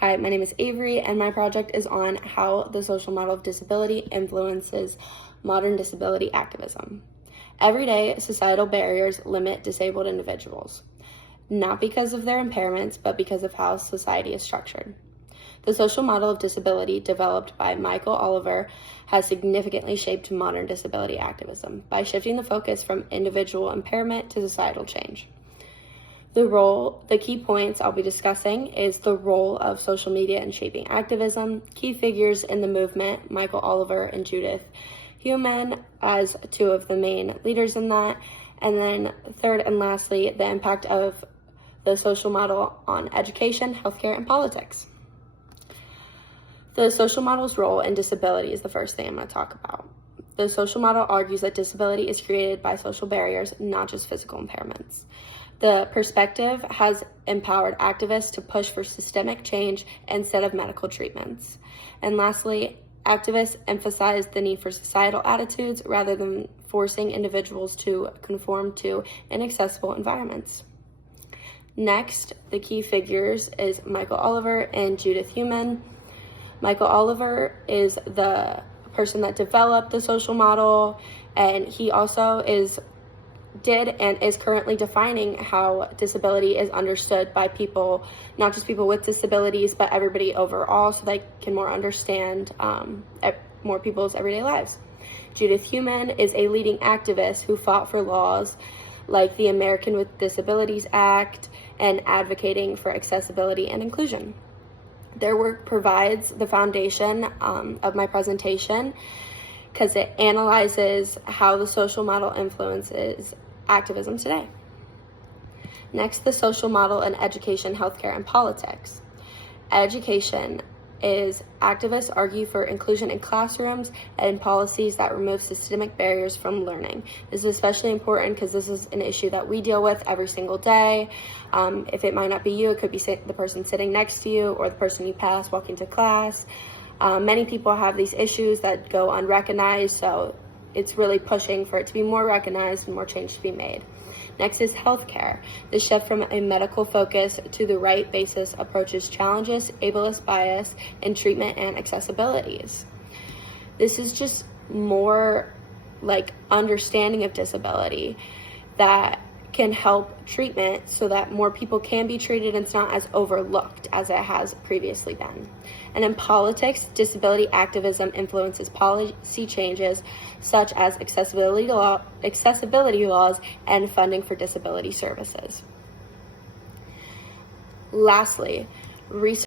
Hi, my name is Avery, and my project is on how the social model of disability influences modern disability activism. Everyday societal barriers limit disabled individuals, not because of their impairments, but because of how society is structured. The social model of disability, developed by Michael Oliver, has significantly shaped modern disability activism by shifting the focus from individual impairment to societal change. The key points I'll be discussing is the role of social media in shaping activism, key figures in the movement, Michael Oliver and Judith Heumann as two of the main leaders in that, and then third and lastly, the impact of the social model on education, healthcare, and politics. The social model's role in disability is the first thing I'm going to talk about. The social model argues that disability is created by social barriers, not just physical impairments. The perspective has empowered activists to push for systemic change instead of medical treatments. And lastly, activists emphasize the need for societal attitudes rather than forcing individuals to conform to inaccessible environments. Next, the key figures is Michael Oliver and Judith Heumann. Michael Oliver is the person that developed the social model, and he also is currently defining how disability is understood by people, not just people with disabilities, but everybody overall, so they can more understand more people's everyday lives. Judith Heumann is a leading activist who fought for laws like the American with Disabilities Act and advocating for accessibility and inclusion. Their work provides the foundation of my presentation because it analyzes how the social model influences activism today. Next, the social model in education, healthcare, and politics. Education is activists argue for inclusion in classrooms and policies that remove systemic barriers from learning. This is especially important because this is an issue that we deal with every single day. If it might not be you, it could be the person sitting next to you or the person you pass walking to class. Many people have these issues that go unrecognized, so it's really pushing for it to be more recognized and more change to be made. Next is healthcare. The shift from a medical focus to the right basis approaches challenges, ableist bias, in treatment and accessibilities. This is just more like understanding of disability that can help treatment so that more people can be treated and it's not as overlooked as it has previously been. And in politics, disability activism influences policy changes such as accessibility laws and funding for disability services. Lastly, research